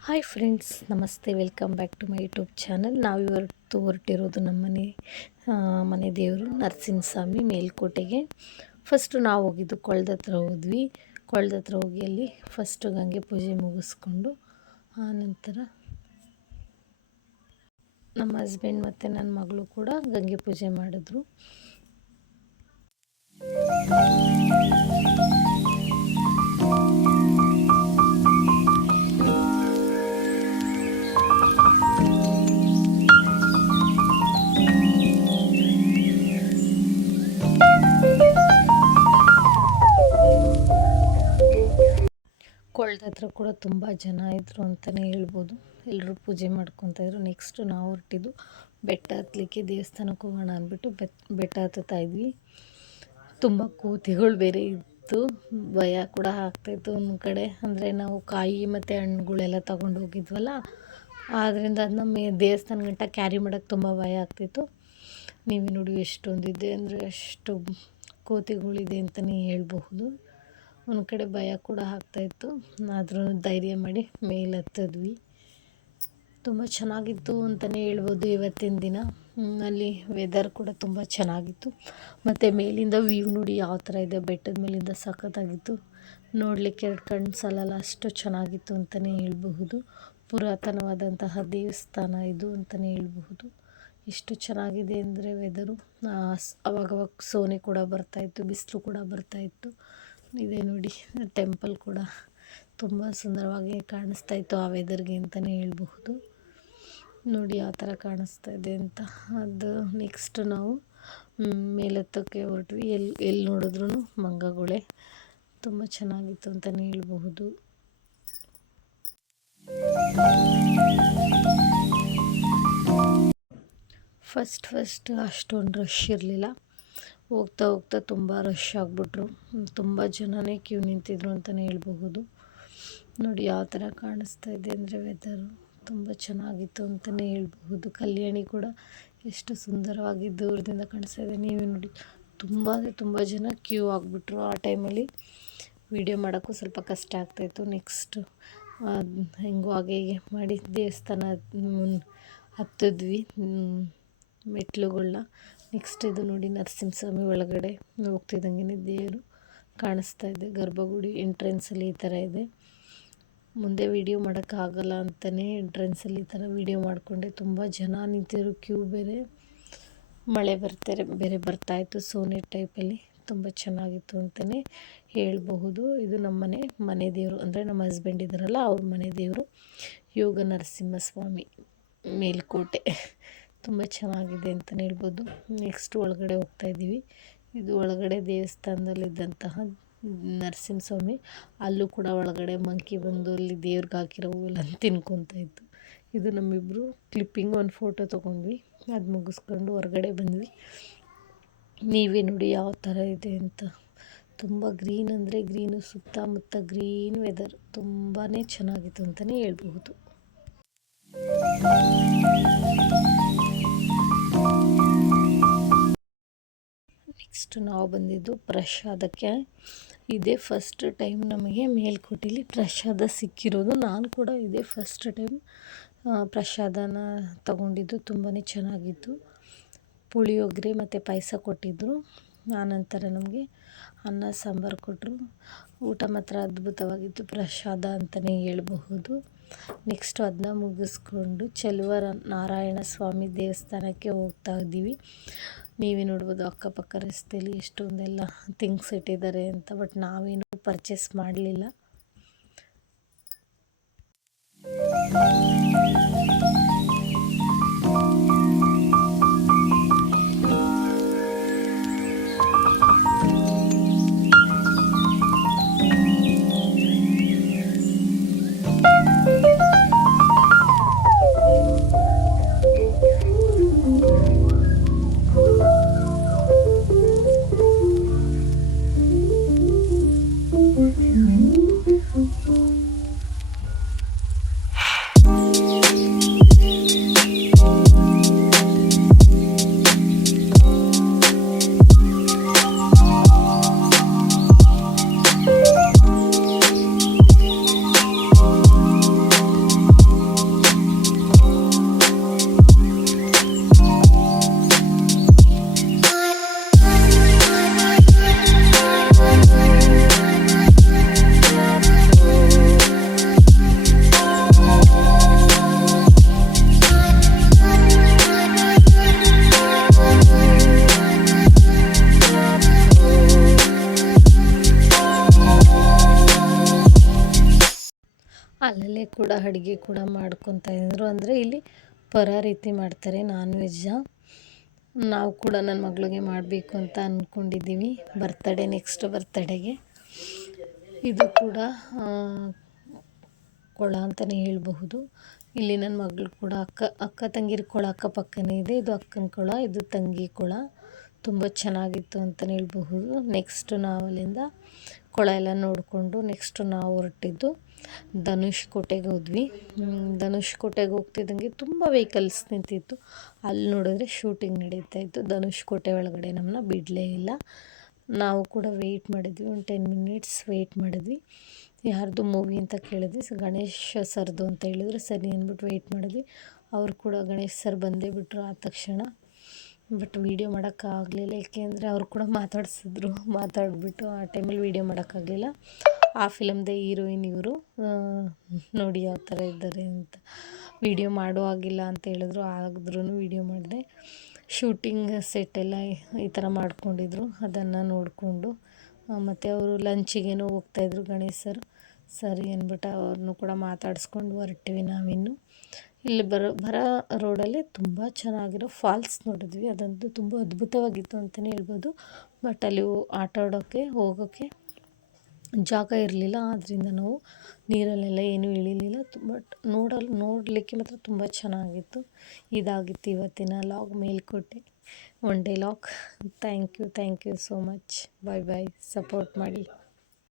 Hi friends ನಮಸ್ತೆ welcome back to my YouTube channel ನಾವು ಇವತ್ತು ಹೊರಟಿರೋದು ನಮ್ಮ ಮನೆ ಆ, ಮನೆ ದೇವರು ನರಸಿಂಹಸ್ವಾಮಿ ಮೇಲ್ಕೋಟೆಗೆ. ಫಸ್ಟು ನಾವು ಹೋಗಿದ್ದು ಕೊಳದ ಹತ್ರ ಹೋದ್ವಿ. ಕೊಳದ ಹತ್ರ ಹೋಗಿ ಅಲ್ಲಿ ಫಸ್ಟು ಗಂಗೆ ಪೂಜೆ ಮುಗಿಸ್ಕೊಂಡು ಆನಂತರ ನಮ್ಮ ಹಸ್ಬೆಂಡ್ ಮತ್ತು ನನ್ನ ಮಗಳು ಕೂಡ ಗಂಗೆ ಪೂಜೆ ಮಾಡಿದ್ರು. ಕೊಳದ ಹತ್ರ ಕೂಡ ತುಂಬ ಜನ ಇದ್ದರು ಅಂತಲೇ ಹೇಳ್ಬೋದು. ಎಲ್ಲರೂ ಪೂಜೆ ಮಾಡ್ಕೊತಾ ಇದ್ರು. ನೆಕ್ಸ್ಟು ನಾವು ಹೊರಟಿದ್ದು ಬೆಟ್ಟ ಹತ್ತಲಿಕ್ಕೆ ದೇವಸ್ಥಾನಕ್ಕೆ ಹೋಗೋಣ ಅಂದ್ಬಿಟ್ಟು ಬೆಟ್, ಬೆಟ್ಟ ಹತ್ತುತ್ತಾ ಇದ್ವಿ. ತುಂಬ ಕೋತಿಗಳು ಬೇರೆ ಇತ್ತು. ಭಯ ಕೂಡ ಆಗ್ತಾಯಿತ್ತು ಒಂದು ಕಡೆ. ಅಂದರೆ ನಾವು ಕಾಯಿ ಮತ್ತು ಹಣ್ಣುಗಳೆಲ್ಲ ತಗೊಂಡು ಹೋಗಿದ್ವಲ್ಲ ಆದ್ದರಿಂದ ಅದನ್ನ ಮೇ, ದೇವಸ್ಥಾನ ಗಂಟ ಕ್ಯಾರಿ ಮಾಡೋಕ್ಕೆ ತುಂಬ ಭಯ ಆಗ್ತಿತ್ತು ನೀವೇ ನೋಡಿ ಎಷ್ಟೊಂದಿದೆ ಅಂದರೆ ಅಷ್ಟು ಕೋತಿಗಳಿದೆ ಅಂತಲೇ ಹೇಳ್ಬಹುದು. ಒಂದು ಕಡೆ ಭಯ ಕೂಡ ಆಗ್ತಾಯಿತ್ತು ಆದರೂ ಧೈರ್ಯ ಮಾಡಿ ಮೇಲೆ ಹತ್ತಿದ್ವಿ. ತುಂಬ ಚೆನ್ನಾಗಿತ್ತು ಅಂತಲೇ ಹೇಳ್ಬೋದು ಇವತ್ತಿನ ದಿನ. ಅಲ್ಲಿ ವೆದರ್ ಕೂಡ ತುಂಬ ಚೆನ್ನಾಗಿತ್ತು. ಮತ್ತು ಮೇಲಿಂದ ವ್ಯೂ ನೋಡಿ ಯಾವ ಥರ ಇದೆ. ಬೆಟ್ಟದ ಮೇಲಿಂದ ಸಖತ್ತಾಗಿತ್ತು. ನೋಡಲಿಕ್ಕೆ ಎರಡು ಕಣ್ಣು ಸಾಲಲ್ಲ ಅಷ್ಟು ಚೆನ್ನಾಗಿತ್ತು ಅಂತಲೇ ಹೇಳಬಹುದು. ಪುರಾತನವಾದಂತಹ ದೇವಸ್ಥಾನ ಇದು ಅಂತಲೇ ಹೇಳಬಹುದು. ಎಷ್ಟು ಚೆನ್ನಾಗಿದೆ ಅಂದರೆ ವೆದರು ಅವಾಗವಾಗ ಸೋನೆ ಕೂಡ ಬರ್ತಾಯಿತ್ತು ಬಿಸಿಲು ಕೂಡ ಬರ್ತಾಯಿತ್ತು ಇದೆ ನೋಡಿ. ಟೆಂಪಲ್ ಕೂಡ ತುಂಬ ಸುಂದರವಾಗಿ ಕಾಣಿಸ್ತಾ ಇತ್ತು ಆ ವೆದರ್ಗೆ ಅಂತಲೇ ಹೇಳಬಹುದು. ನೋಡಿ ಯಾವ ಥರ ಕಾಣಿಸ್ತಾ ಇದೆ ಅಂತ. ಅದು ನೆಕ್ಸ್ಟ್ ನಾವು ಮೇಲೆತ್ತಕ್ಕೆ ಹೊರಟ್ವಿ. ಎಲ್ಲಿ ಎಲ್ಲಿ ನೋಡಿದ್ರೂ ಮಂಗಗಳೇ. ತುಂಬ ಚೆನ್ನಾಗಿತ್ತು ಅಂತಲೇ ಹೇಳಬಹುದು. ಫಸ್ಟ್ ಫಸ್ಟ್ ಅಷ್ಟೊಂದು ರಶ್ ಇರಲಿಲ್ಲ. ಹೋಗ್ತಾ ಹೋಗ್ತಾ ತುಂಬ ರಶ್ ಆಗಿಬಿಟ್ರು. ತುಂಬ ಜನನೇ ಕ್ಯೂ ನಿಂತಿದ್ರು ಅಂತಲೇ ಹೇಳ್ಬಹುದು. ನೋಡಿ ಯಾವ ಥರ ಕಾಣಿಸ್ತಾ ಇದೆ ಅಂದರೆ ವೆದರು ತುಂಬ ಚೆನ್ನಾಗಿತ್ತು ಅಂತಲೇ ಹೇಳ್ಬಹುದು. ಕಲ್ಯಾಣಿ ಕೂಡ ಎಷ್ಟು ಸುಂದರವಾಗಿ ದೂರದಿಂದ ಕಾಣಿಸ್ತಾ ಇದೆ. ನೀವೇ ನೋಡಿ, ತುಂಬ ಅಂದರೆ ತುಂಬ ಜನ ಕ್ಯೂ ಆಗಿಬಿಟ್ರು. ಆ ಟೈಮಲ್ಲಿ ವಿಡಿಯೋ ಮಾಡೋಕ್ಕೂ ಸ್ವಲ್ಪ ಕಷ್ಟ ಆಗ್ತಾಯಿತ್ತು ನೆಕ್ಸ್ಟು ಹೆಂಗೋ ಹಾಗೆ ಹೀಗೆ ಮಾಡಿ ದೇವಸ್ಥಾನ ಹತ್ತಿದ್ವಿ. ಮೆಟ್ಲುಗಳನ್ನ ನೆಕ್ಸ್ಟ್ ಇದು ನೋಡಿ ನರಸಿಂಹಸ್ವಾಮಿ ಒಳಗಡೆ ಹೋಗ್ತಿದ್ದಂಗೆ ದೇವರು ಕಾಣಿಸ್ತಾ ಇದೆ. ಗರ್ಭಗುಡಿ ಎಂಟ್ರೆನ್ಸಲ್ಲಿ ಈ ಥರ ಇದೆ. ಮುಂದೆ ವಿಡಿಯೋ ಮಾಡೋಕ್ಕಾಗಲ್ಲ ಅಂತಲೇ ಎಂಟ್ರೆನ್ಸಲ್ಲಿ ಈ ಥರ ವಿಡಿಯೋ ಮಾಡಿಕೊಂಡೆ. ತುಂಬ ಜನ ನಿಂತಿದ್ರು ಕ್ಯೂ ಬೇರೆ, ಮಳೆ ಬರ್ತಾರೆ ಬೇರೆ ಬರ್ತಾಯಿತ್ತು ಸೋನೆ ಟೈಪಲ್ಲಿ ತುಂಬ ಚೆನ್ನಾಗಿತ್ತು ಅಂತಲೇ ಹೇಳಬಹುದು. ಇದು ನಮ್ಮ ಮನೆ ಮನೆ ದೇವರು ಅಂದರೆ ನಮ್ಮ ಹಸ್ಬೆಂಡ್ ಇದ್ದಾರಲ್ಲ, ಅವ್ರ ಮನೆ ದೇವರು ಯೋಗ ನರಸಿಂಹಸ್ವಾಮಿ ಮೇಲ್ಕೋಟೆ. ತುಂಬ ಚೆನ್ನಾಗಿದೆ ಅಂತಲೇ ಹೇಳ್ಬೋದು. ನೆಕ್ಸ್ಟ್ ಒಳಗಡೆ ಹೋಗ್ತಾ ಇದ್ದೀವಿ. ಇದು ಒಳಗಡೆ ದೇವಸ್ಥಾನದಲ್ಲಿದ್ದಂತಹ ನರಸಿಂಹಸ್ವಾಮಿ. ಅಲ್ಲೂ ಕೂಡ ಒಳಗಡೆ ಮಂಕಿ ಬಂದು ಅಲ್ಲಿ ದೇವ್ರಿಗೆ ಹಾಕಿರೋ ಹೂವೆಲ್ಲ ತಿನ್ಕೊತಾ ಇತ್ತು. ಇದು ನಮ್ಮಿಬ್ಬರು ಕ್ಲಿಪ್ಪಿಂಗ್ ಒಂದು ಫೋಟೋ ತೊಗೊಂಡ್ವಿ. ಅದು ಮುಗಿಸ್ಕೊಂಡು ಹೊರಗಡೆ ಬಂದ್ವಿ. ನೀವೇ ನೋಡಿ ಯಾವ ಥರ ಇದೆ ಅಂತ. ತುಂಬ ಗ್ರೀನ್ ಅಂದರೆ ಗ್ರೀನು ಸುತ್ತಮುತ್ತ ಗ್ರೀನ್ ವೆದರ್ ತುಂಬಾ ಚೆನ್ನಾಗಿತ್ತು ಅಂತಲೇ ಹೇಳ್ಬಹುದು. ನೆಕ್ಸ್ಟ್ ನಾವು ಬಂದಿದ್ದು ಪ್ರಸಾದಕ್ಕೆ. ಇದೇ ಫಸ್ಟ್ ಟೈಮ್ ನಮಗೆ ಮೇಲ್ಕೋಟೆಲಿ ಪ್ರಸಾದ ಸಿಕ್ಕಿರೋದು. ನಾನು ಕೂಡ ಇದೇ ಫಸ್ಟ್ ಟೈಮ್ ಪ್ರಸಾದನ ತಗೊಂಡಿದ್ದು. ತುಂಬಾ ಚೆನ್ನಾಗಿತ್ತು. ಪುಳಿಯೋಗರೆ ಮತ್ತು ಪಾಯಸ ಕೊಟ್ಟಿದ್ದರು ಆನಂತರ ನಮಗೆ ಅನ್ನ, ಸಾಂಬಾರು ಕೊಟ್ಟರು ಊಟ ಮಾತ್ರ ಅದ್ಭುತವಾಗಿತ್ತು. ಪ್ರಸಾದ ಅಂತಲೇ ಹೇಳಬಹುದು. ನೆಕ್ಸ್ಟು ಅದನ್ನ ಮುಗಿಸ್ಕೊಂಡು ಚೆಲುವರ ನಾರಾಯಣ ಸ್ವಾಮಿ ದೇವಸ್ಥಾನಕ್ಕೆ ಹೋಗ್ತಾ ಇದ್ದೀವಿ. ನೀವೇ ನೋಡ್ಬೋದು ಅಕ್ಕಪಕ್ಕ ರಸ್ತೆಯಲ್ಲಿ ಎಷ್ಟೊಂದೆಲ್ಲ ಥಿಂಗ್ಸ್ ಇಟ್ಟಿದ್ದಾರೆ ಅಂತ ಬಟ್ ನಾವೇನು ಪರ್ಚೇಸ್ ಮಾಡಲಿಲ್ಲ. ಇಲ್ಲೇ ಕೂಡ ಅಡುಗೆ ಕೂಡ ಮಾಡ್ಕೊತಾ ಇದ್ರು. ಅಂದರೆ ಇಲ್ಲಿ ಪರ ರೀತಿ ಮಾಡ್ತಾರೆ ನಾನ್ ವೆಜ್ಜ ನಾವು ಕೂಡ ನನ್ನ ಮಗಳಿಗೆ ಮಾಡಬೇಕು ಅಂತ ಅಂದ್ಕೊಂಡಿದ್ದೀವಿ ಬರ್ತಡೇ ನೆಕ್ಸ್ಟ್ ಬರ್ತಡೇಗೆ ಇದು ಕೂಡ ಕೊಳ ಅಂತಲೇ ಹೇಳಬಹುದು. ಇಲ್ಲಿ ನನ್ನ ಮಗಳು ಕೂಡ ಅಕ್ಕ ಅಕ್ಕ ತಂಗಿರ ಕೊಳ ಅಕ್ಕಪಕ್ಕನೇ ಇದೆ. ಇದು ಅಕ್ಕನ ಕೊಳ, ಇದು ತಂಗಿ ಕೊಳ. ತುಂಬ ಚೆನ್ನಾಗಿತ್ತು ಅಂತಲೇ ಹೇಳಬಹುದು. ನೆಕ್ಸ್ಟ್ ನಾವು ಅಲ್ಲಿಂದ ಕೊಳ ಎಲ್ಲ ನೋಡಿಕೊಂಡು ನೆಕ್ಸ್ಟ್ ನಾವು ಹೊರಟಿದ್ದು. ಧನುಷ್ ಕೋಟೆಗೆ ಹೋದ್ವಿ. ಧನುಷ್ ಕೋಟೆಗೆ ಹೋಗ್ತಿದ್ದಂಗೆ ತುಂಬ ವೆಹಿಕಲ್ಸ್ ನಿಂತಿತ್ತು. ಅಲ್ಲಿ ನೋಡಿದ್ರೆ ಶೂಟಿಂಗ್ ನಡೀತಾ ಇತ್ತು. ಧನುಷ್ ಕೋಟೆ ಒಳಗಡೆ ನಮ್ಮನ್ನ ಬಿಡಲೇ ಇಲ್ಲ. ನಾವು ಕೂಡ ವೆಯ್ಟ್ ಮಾಡಿದ್ವಿ. ಒಂದು ಟೆನ್ ಮಿನಿಟ್ಸ್ ವೆಯ್ಟ್ ಮಾಡಿದ್ವಿ. ಯಾರ್ದು ಮೂವಿ ಅಂತ ಕೇಳಿದ್ವಿ. ಸೊ, ಗಣೇಶ ಸರ್ದು ಅಂತ ಹೇಳಿದ್ರು. ಸರಿ ಅಂದ್ಬಿಟ್ಟು ವೆಯ್ಟ್ ಮಾಡಿದ್ವಿ. ಅವರು ಕೂಡ ಗಣೇಶ್ ಸರ್ ಬಂದೇ ಬಿಟ್ಟರು ಆ ತಕ್ಷಣ. ಬಟ್ ವೀಡಿಯೋ ಮಾಡೋಕ್ಕಾಗಲಿಲ್ಲ ಏಕೆಂದರೆ ಅವರು ಕೂಡ ಮಾತಾಡಿಸಿದ್ರು. ಮಾತಾಡಿಬಿಟ್ಟು ಆ ಟೈಮಲ್ಲಿ ವೀಡಿಯೋ ಮಾಡೋಕ್ಕಾಗಲಿಲ್ಲ ಆ ಫಿಲಮ್ದೇ ಹೀರೋಯಿನ್ ಇವರು. ನೋಡಿ ಯಾವ ಥರ ಇದ್ದಾರೆ ಅಂತ. ವೀಡಿಯೋ ಮಾಡೋ ಆಗಿಲ್ಲ ಅಂತ ಹೇಳಿದ್ರು ಆದ್ರೂ ವಿಡಿಯೋ ಮಾಡಿದೆ. ಶೂಟಿಂಗ್ ಸೆಟ್ ಎಲ್ಲ ಈ ಥರ ಮಾಡ್ಕೊಂಡಿದ್ರು, ಅದನ್ನು ನೋಡಿಕೊಂಡು. ಮತ್ತು ಅವರು ಲಂಚಿಗೇನೋ ಹೋಗ್ತಾಯಿದ್ರು ಗಣೇಶ್ ಸರ್. ಸರಿ ಅಂದ್ಬಿಟ್ಟು ಅವ್ರನ್ನೂ ಕೂಡ ಮಾತಾಡಿಸ್ಕೊಂಡು ಹೊರಟಿವಿ ನಾವಿನ್ನು. ಇಲ್ಲಿ ಬರೋ ಬರೋ ರೋಡಲ್ಲಿ ತುಂಬ ಚೆನ್ನಾಗಿರೋ ಫಾಲ್ಸ್ ನೋಡಿದ್ವಿ. ಅದಂತೂ ತುಂಬ ಅದ್ಭುತವಾಗಿತ್ತು ಅಂತಲೇ ಹೇಳ್ಬೋದು. ಬಟ್ ಅಲ್ಲಿ ಆಟ ಆಡೋಕ್ಕೆ ಹೋಗೋಕ್ಕೆ ಜಾಗ ಇರಲಿಲ್ಲ ಆದ್ದರಿಂದ ನಾವು ನೀರಲ್ಲೆಲ್ಲ ಏನೂ ಇಳಿಲಿಲ್ಲ. ಬಟ್ ನೋಡಲು, ನೋಡಲಿಕ್ಕೆ ಮಾತ್ರ ತುಂಬ ಚೆನ್ನಾಗಿತ್ತು. ಇದಾಗಿತ್ತು ಇವತ್ತಿನ log Melkote. One day log. Thank you thank you so much. Bye bye. Support ಮಾಡಿ.